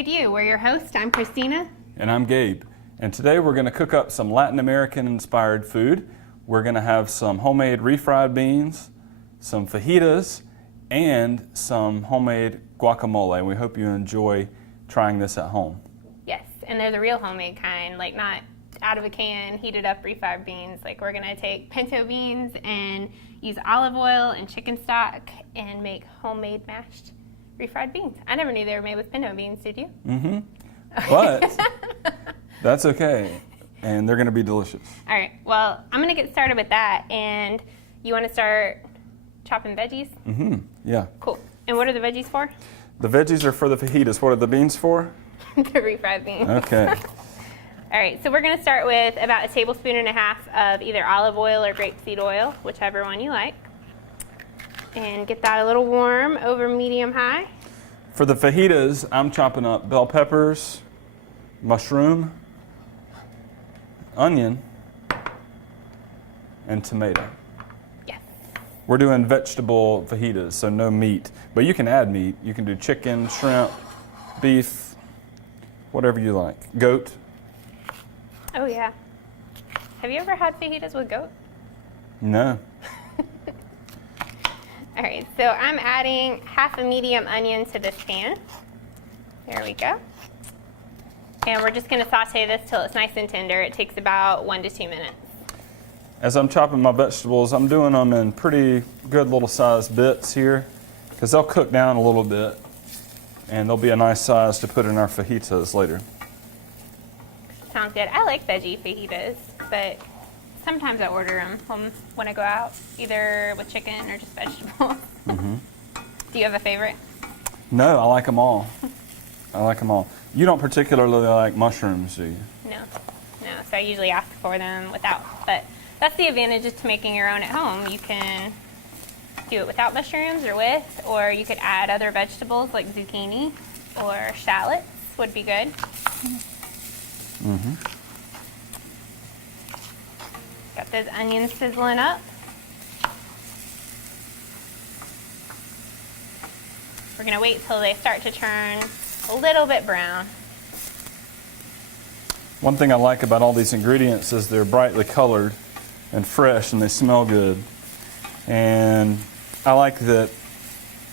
Food You. We're your hosts. I'm Christina. And I'm Gabe. And today we're going to cook up some Latin American inspired food. We're going to have some homemade refried beans, some fajitas, and some homemade guacamole. And we hope you enjoy trying this at home. Yes, and they're the real homemade kind, like not out of a can, heated up refried beans. Like we're going to take pinto beans and use olive oil and chicken stock and make homemade mashed refried beans. I never knew they were made with pinto beans, did you? Mm-hmm. But that's okay, and they're going to be delicious. All right, well, I'm going to get started with that, and you want to start chopping veggies? Mm-hmm, yeah. Cool. And what are the veggies for? The veggies are for the fajitas. What are the beans for? The refried beans. Okay. All right, so we're going to start with about a tablespoon and a half of either olive oil or grapeseed oil, whichever one you like. And get that a little warm over medium-high. For the fajitas, I'm chopping up bell peppers, mushroom, onion, and tomato. Yes. We're doing vegetable fajitas, so no meat. But you can add meat. You can do chicken, shrimp, beef, whatever you like. Goat. Oh, yeah. Have you ever had fajitas with goat? No. All right, so I'm adding half a medium onion to this pan. There we go. And we're just going to saute this till it's nice and tender. It takes about 1 to 2 minutes. As I'm chopping my vegetables, I'm doing them in pretty good little sized bits here because they'll cook down a little bit and they'll be a nice size to put in our fajitas later. Sounds good. I like veggie fajitas, but sometimes I order them when I go out, either with chicken or just vegetables. Mm-hmm. Do you have a favorite? No, I like them all. I like them all. You don't particularly like mushrooms, do you? No. So I usually ask for them without. But that's the advantage to making your own at home. You can do it without mushrooms or with, or you could add other vegetables like zucchini or shallots would be good. Mm-hmm. Got those onions sizzling up. We're going to wait till they start to turn a little bit brown. One thing I like about all these ingredients is they're brightly colored and fresh and they smell good. And I like that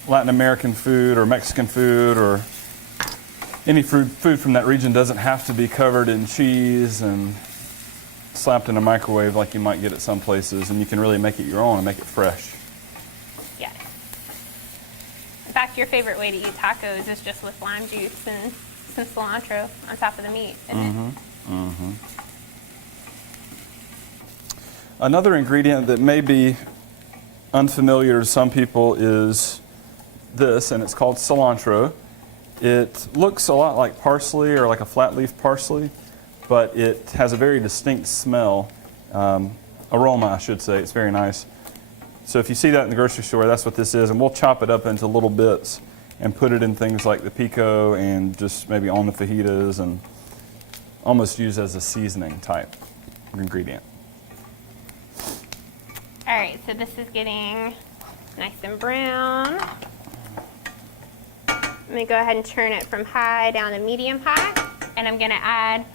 Latin American food or Mexican food or any food from that region doesn't have to be covered in cheese and slapped in a microwave like you might get at some places, and you can really make it your own and make it fresh. Yes. In fact, your favorite way to eat tacos is just with lime juice and some cilantro on top of the meat, isn't it? Mm-hmm. Another ingredient that may be unfamiliar to some people is this, and it's called cilantro. It looks a lot like parsley or like a flat leaf parsley, but it has a very distinct smell, aroma I should say. It's very nice. So if you see that in the grocery store, that's what this is, and we'll chop it up into little bits and put it in things like the pico and just maybe on the fajitas and almost use as a seasoning type ingredient. All right, so this is getting nice and brown. I'm going to go ahead and turn it from high down to medium high, and I'm going to add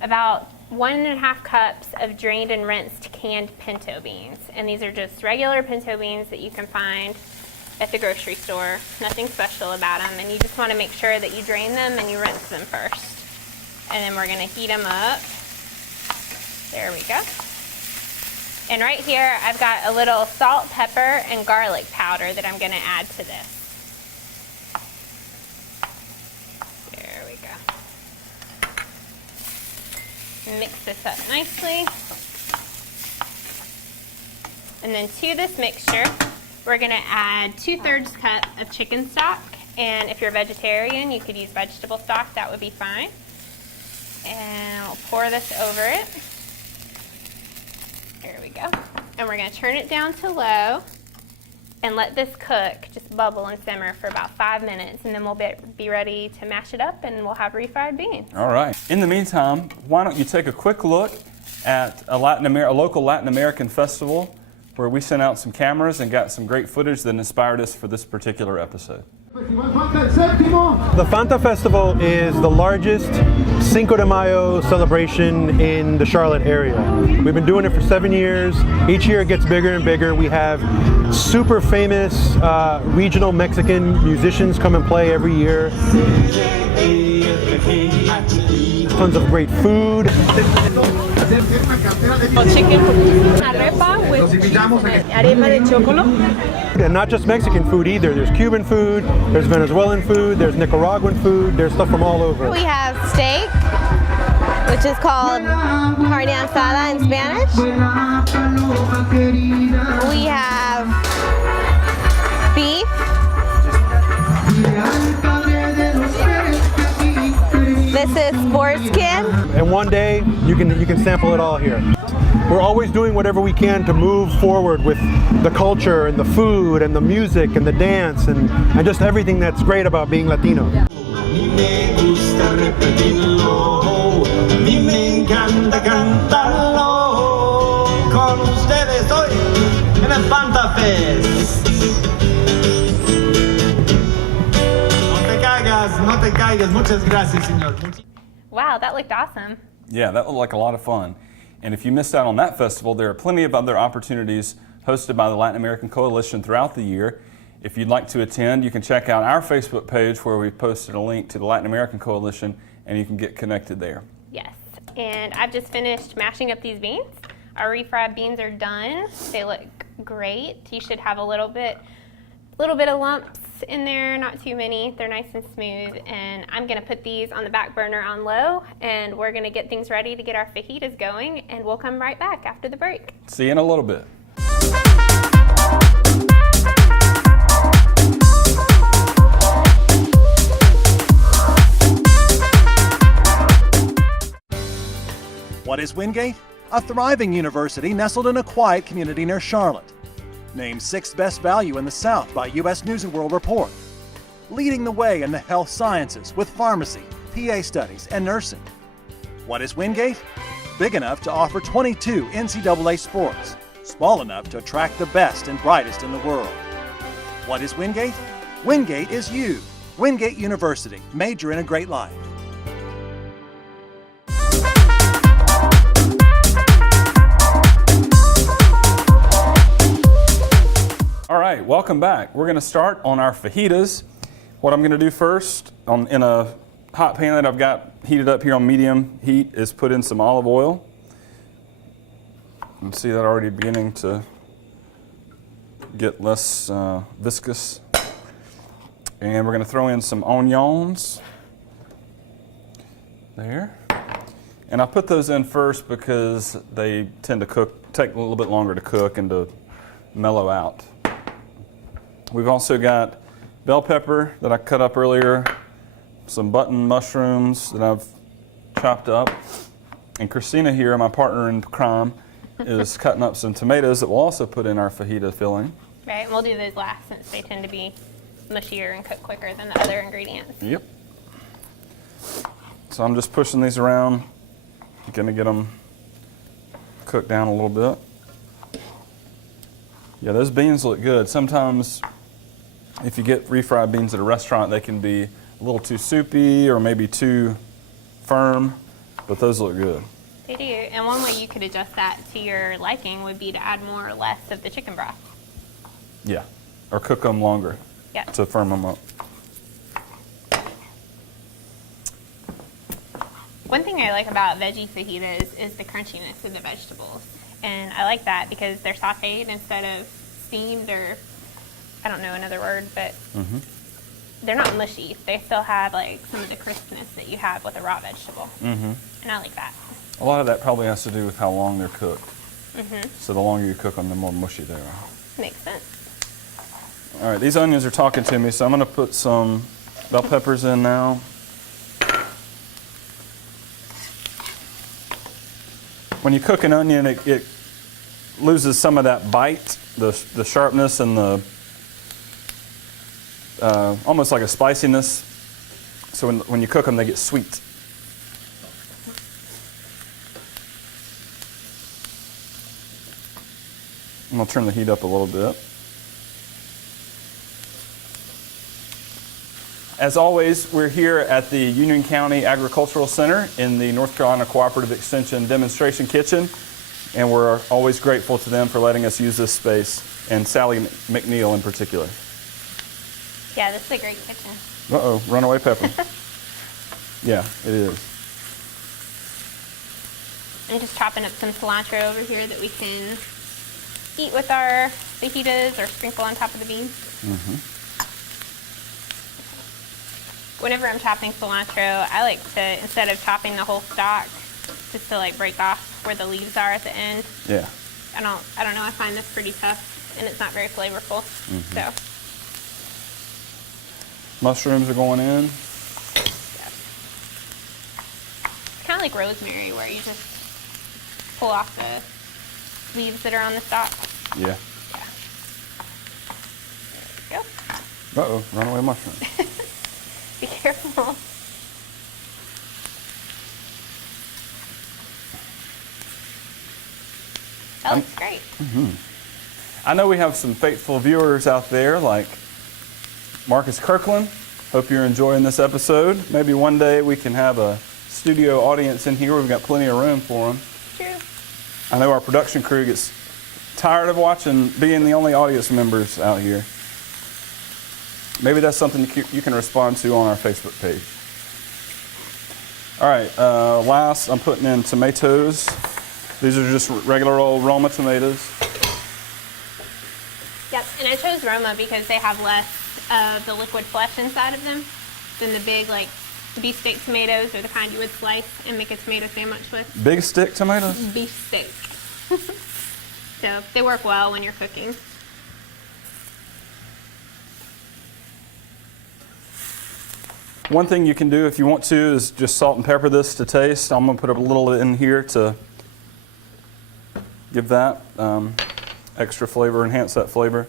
about 1.5 cups of drained and rinsed canned pinto beans. And these are just regular pinto beans that you can find at the grocery store. Nothing special about them, and you just want to make sure that you drain them and you rinse them first. And then we're going to heat them up. There we go. And right here I've got a little salt, pepper, and garlic powder that I'm going to add to this. Mix this up nicely. And then to this mixture, we're going to add 2/3 cup of chicken stock. And if you're vegetarian, you could use vegetable stock. That would be fine. And I'll pour this over it. There we go. And we're going to turn it down to low and let this cook, just bubble and simmer for about 5 minutes, and then we'll be ready to mash it up and we'll have refried beans. All right. In the meantime, why don't you take a quick look at a local Latin American festival where we sent out some cameras and got some great footage that inspired us for this particular episode. The Fanta Festival is the largest Cinco de Mayo celebration in the Charlotte area. We've been doing it for 7 years. Each year it gets bigger and bigger. We have super famous regional Mexican musicians come and play every year. Tons of great food. Chicken arepa with arepa de chocolate. And not just Mexican food either. There's Cuban food, there's Venezuelan food, there's Nicaraguan food, there's stuff from all over. We have steak, which is called carne asada in Spanish. We have beef. This is foreskin. And one day you can sample it all here. We're always doing whatever we can to move forward with the culture and the food and the music and the dance and just everything that's great about being Latino. Wow, that looked awesome. Yeah, that looked like a lot of fun. And if you missed out on that festival, there are plenty of other opportunities hosted by the Latin American Coalition throughout the year. If you'd like to attend, you can check out our Facebook page where we've posted a link to the Latin American Coalition and you can get connected there. Yes, and I've just finished mashing up these beans. Our refried beans are done. They look great. You should have a little bit of lumps in there, not too many. They're nice and smooth, and I'm gonna put these on the back burner on low, and we're gonna get things ready to get our fajitas going, and we'll come right back after the break. See you in a little bit. What is Wingate? A thriving university nestled in a quiet community near Charlotte. Named 6th best value in the South by U.S. News & World Report. Leading the way in the health sciences with pharmacy, PA studies, and nursing. What is Wingate? Big enough to offer 22 NCAA sports. Small enough to attract the best and brightest in the world. What is Wingate? Wingate is you. Wingate University. Major in a great life. All right, welcome back. We're gonna start on our fajitas. What I'm gonna do first in a hot pan that I've got heated up here on medium heat is put in some olive oil. You can see that already beginning to get less viscous. And we're gonna throw in some onions. There. And I put those in first because they tend to take a little bit longer to cook and to mellow out. We've also got bell pepper that I cut up earlier, some button mushrooms that I've chopped up, and Christina here, my partner in crime, is cutting up some tomatoes that we'll also put in our fajita filling. Right, and we'll do those last since they tend to be mushier and cook quicker than the other ingredients. Yep. So I'm just pushing these around, gonna get them cooked down a little bit. Yeah, those beans look good. Sometimes if you get refried beans at a restaurant, they can be a little too soupy or maybe too firm, but those look good. They do, and one way you could adjust that to your liking would be to add more or less of the chicken broth. Yeah, or cook them longer to firm them up. One thing I like about veggie fajitas is the crunchiness of the vegetables. And I like that because they're sauteed instead of steamed, or I don't know another word, but they're not mushy. They still have like some of the crispness that you have with a raw vegetable. And I like that. A lot of that probably has to do with how long they're cooked. So the longer you cook them, the more mushy they are. Makes sense. All right, these onions are talking to me, so I'm gonna put some bell peppers in now. When you cook an onion, it loses some of that bite, the sharpness, and the almost like a spiciness. So when you cook them, they get sweet. I'm gonna turn the heat up a little bit. As always, we're here at the Union County Agricultural Center in the North Carolina Cooperative Extension Demonstration Kitchen, and we're always grateful to them for letting us use this space, and Sally McNeil in particular. Yeah, this is a great kitchen. Uh-oh, runaway pepper. Yeah, it is. I'm just chopping up some cilantro over here that we can eat with our fajitas or sprinkle on top of the beans. Whenever I'm chopping cilantro, I like to, instead of chopping the whole stalk, just to like break off where the leaves are at the end. Yeah. I don't know, I find this pretty tough and it's not very flavorful. So, Mushrooms are going in. yeah. It's kind of like rosemary where you just pull off the leaves that are on the stalk. Yeah. There we go. Uh-oh, runaway mushroom. Be careful. That looks great. I know we have some faithful viewers out there like Marcus Kirkland. Hope you're enjoying this episode. Maybe one day we can have a studio audience in here. We've got plenty of room for them. True. I know our production crew gets tired of watching being the only audience members out here. Maybe that's something you can respond to on our Facebook page. All right, last I'm putting in tomatoes. These are just regular old Roma tomatoes. Yep, and I chose Roma because they have less of the liquid flesh inside of them than the big, like, the beef steak tomatoes or the kind you would slice and make a tomato sandwich with. Big stick tomatoes? Beef steak. So they work well when you're cooking. One thing you can do if you want to is just salt and pepper this to taste. I'm going to put a little in here to give that extra flavor, enhance that flavor,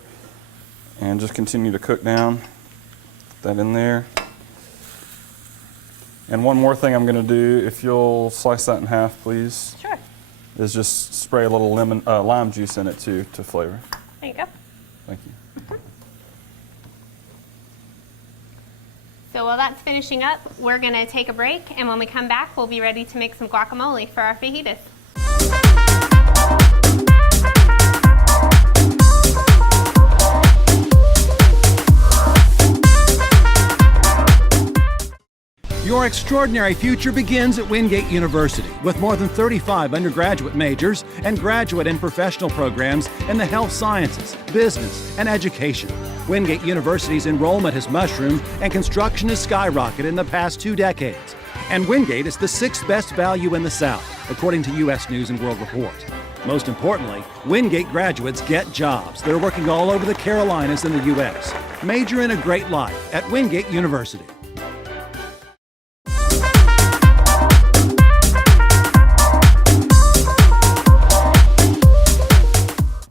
and just continue to cook down. Put that in there. And one more thing I'm going to do, if you'll slice that in half, please, Sure. is just spray a little lime juice in it too to flavor. There you go. Thank you. So while that's finishing up, we're going to take a break, and when we come back, we'll be ready to make some guacamole for our fajitas. Your extraordinary future begins at Wingate University with more than 35 undergraduate majors and graduate and professional programs in the health sciences, business, and education. Wingate University's enrollment has mushroomed and construction has skyrocketed in the past 2 decades. And Wingate is the 6th best value in the South, according to U.S. News and World Report. Most importantly, Wingate graduates get jobs. They're working all over the Carolinas and the U.S. Major in a great life at Wingate University.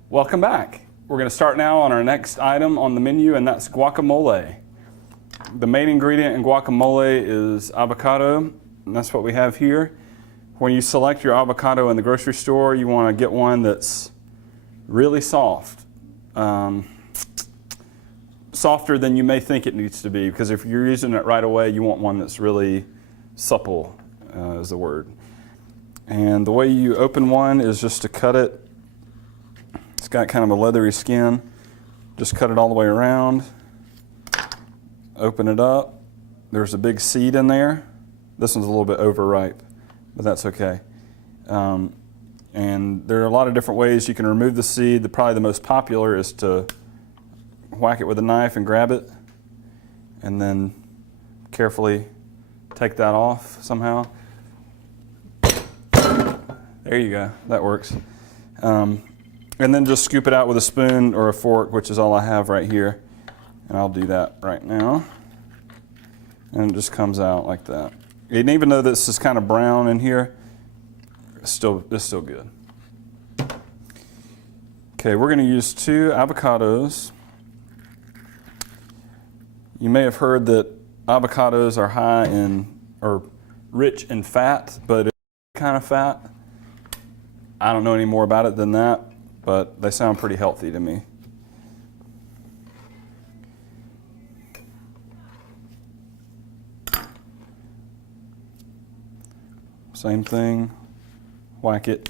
Welcome back. We're going to start now on our next item on the menu, and that's guacamole. The main ingredient in guacamole is avocado, and that's what we have here. When you select your avocado in the grocery store, you want to get one that's really soft. Softer than you may think it needs to be, because if you're using it right away, you want one that's really supple, is the word. And the way you open one is just to cut it. It's got kind of a leathery skin. Just cut it all the way around. Open it up. There's a big seed in there. This one's a little bit overripe, but that's okay. And there are a lot of different ways you can remove the seed. Probably the most popular is to whack it with a knife and grab it, and then carefully take that off somehow. There you go. That works. And then just scoop it out with a spoon or a fork, which is all I have right here. And I'll do that right now. And it just comes out like that. And even though this is kind of brown in here, it's still good. Okay, we're going to use 2 avocados. You may have heard that avocados are high in, or rich in fat, but it's kind of fat. I don't know any more about it than that, but they sound pretty healthy to me. Same thing. Whack it.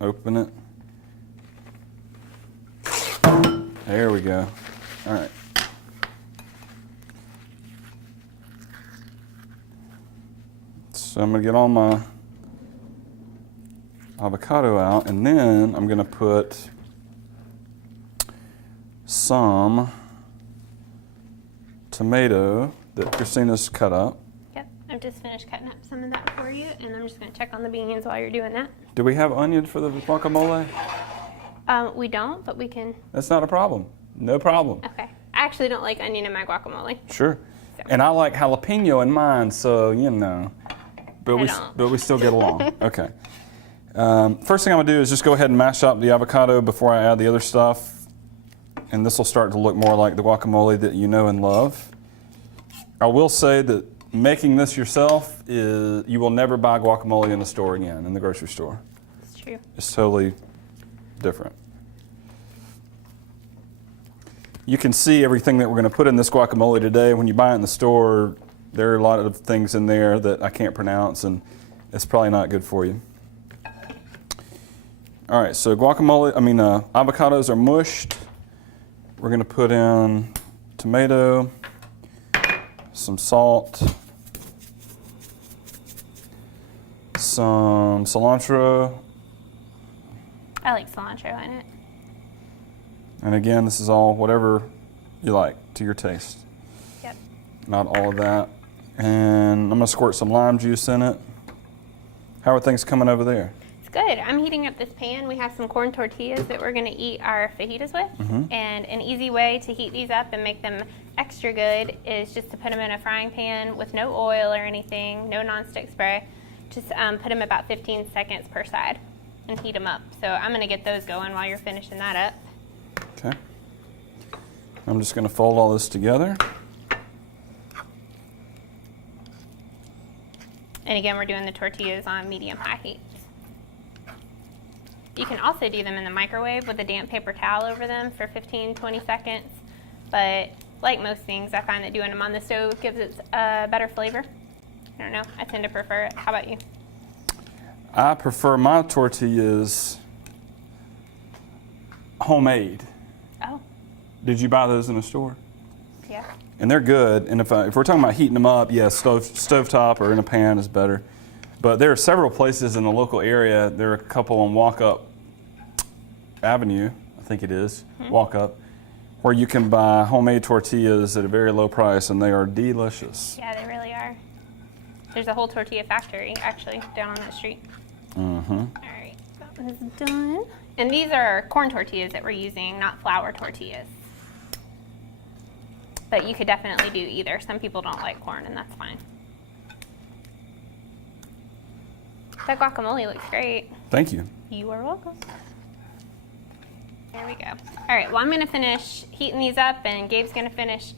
Open it. There we go. All right. So I'm going to get all my avocado out, and then I'm going to put some tomato that Christina's cut up. Yep, I've just finished cutting up some of that for you, and I'm just going to check on the beans while you're doing that. Do we have onion for the guacamole? We don't, but we can. That's not a problem. No problem. Okay. I actually don't like onion in my guacamole. Sure. So. And I like jalapeno in mine, so you know. But we still get along. Okay. First thing I'm gonna do is just go ahead and mash up the avocado before I add the other stuff, and this will start to look more like the guacamole that you know and love. I will say that making this yourself is you will never buy guacamole in the store again, in the grocery store. It's true. It's totally different. You can see everything that we're going to put in this guacamole today. When you buy it in the store, there are a lot of things in there that I can't pronounce, and it's probably not good for you. All right, so avocados are mushed. We're going to put in tomato, some salt, some cilantro. I like cilantro in it. And again, this is all whatever you like to your taste. Yep. Not all of that. And I'm going to squirt some lime juice in it. How are things coming over there? It's good. I'm heating up this pan. We have some corn tortillas that we're going to eat our fajitas with. Mm-hmm. And an easy way to heat these up and make them extra good is just to put them in a frying pan with no oil or anything, no nonstick spray. Just put them about 15 seconds per side and heat them up. So I'm going to get those going while you're finishing that up. Okay. I'm just going to fold all this together. And again, we're doing the tortillas on medium-high heat. You can also do them in the microwave with a damp paper towel over them for 15-20 seconds. But like most things, I find that doing them on the stove gives it a better flavor. I don't know. I tend to prefer it. How about you? I prefer my tortillas homemade. Oh, Did you buy those in a store? yeah. And they're good. And if we're talking about heating them up, yes, stovetop or in a pan is better. But there are several places in the local area. There are a couple on Walk Up Avenue, I think it is, Walk Up, where you can buy homemade tortillas at a very low price, and they are delicious. Yeah, they really are. There's a whole tortilla factory, actually, down on that street. Mm-hmm. All right, that one's done. And these are corn tortillas that we're using, not flour tortillas. But you could definitely do either. Some people don't like corn, and that's fine. That guacamole looks great. Thank you. You are welcome. There we go. All right, well, I'm going to finish heating these up, and Gabe's going to finish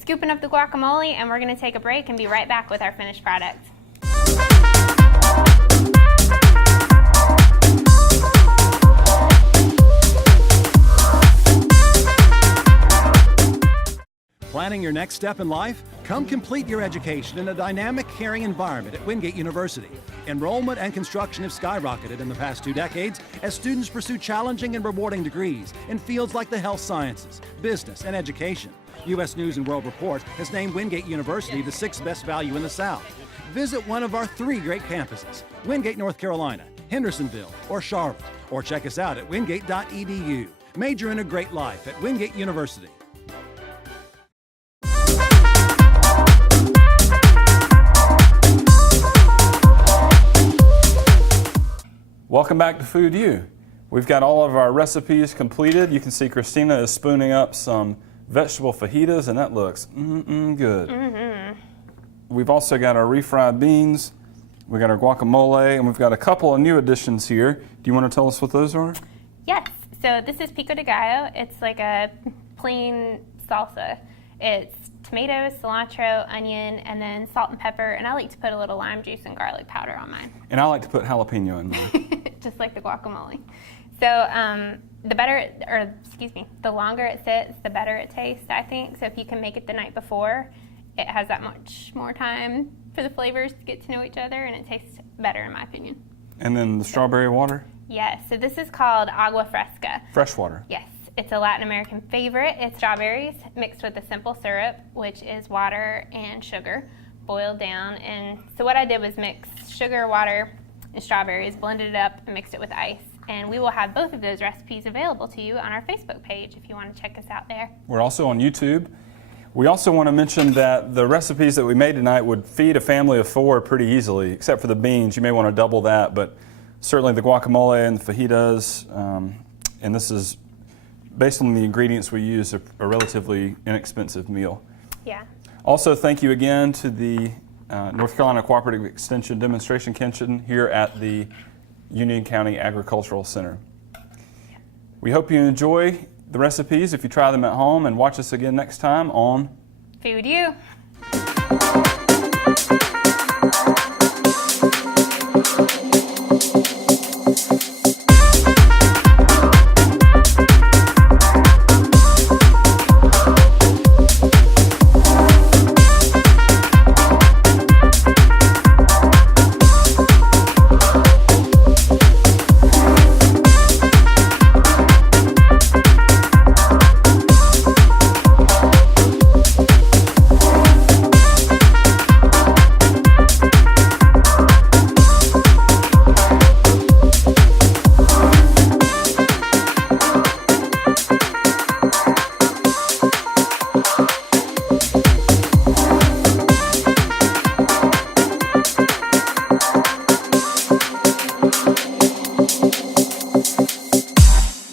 scooping up the guacamole, and we're going to take a break and be right back with our finished product. Planning your next step in life? Come complete your education in a dynamic, caring environment at Wingate University. Enrollment and construction have skyrocketed in the past 2 decades as students pursue challenging and rewarding degrees in fields like the health sciences, business, and education. U.S. News & World Report has named Wingate University the 6th best value in the South. Visit one of our 3 great campuses, Wingate, North Carolina, Hendersonville, or Charlotte, or check us out at wingate.edu. Major in a great life at Wingate University. Welcome back to Food U. We've got all of our recipes completed. You can see Christina is spooning up some vegetable fajitas, and that looks good. Mm-hmm. We've also got our refried beans, we got our guacamole, and we've got a couple of new additions here. Do you want to tell us what those are? Yes, so this is pico de gallo. It's like a plain salsa. It's tomatoes, cilantro, onion, and then salt and pepper, and I like to put a little lime juice and garlic powder on mine. And I like to put jalapeno in mine. Just like the guacamole. So the longer it sits, the better it tastes, I think. So if you can make it the night before, it has that much more time for the flavors to get to know each other, and it tastes better in my opinion. And then the strawberry water? Yes, so this is called agua fresca. Fresh water. Yes, it's a Latin American favorite. It's strawberries mixed with a simple syrup, which is water and sugar boiled down. And so what I did was mix sugar, water, and strawberries, blended it up, and mixed it with ice. And we will have both of those recipes available to you on our Facebook page if you want to check us out there. We're also on YouTube. We also want to mention that the recipes that we made tonight would feed a family of 4 pretty easily, except for the beans. You may want to double that, but certainly the guacamole and the fajitas, and this is, based on the ingredients we use, a relatively inexpensive meal. Yeah. Also, thank you again to the North Carolina Cooperative Extension Demonstration Kitchen here at the Union County Agricultural Center. We hope you enjoy the recipes if you try them at home, and watch us again next time on Food You.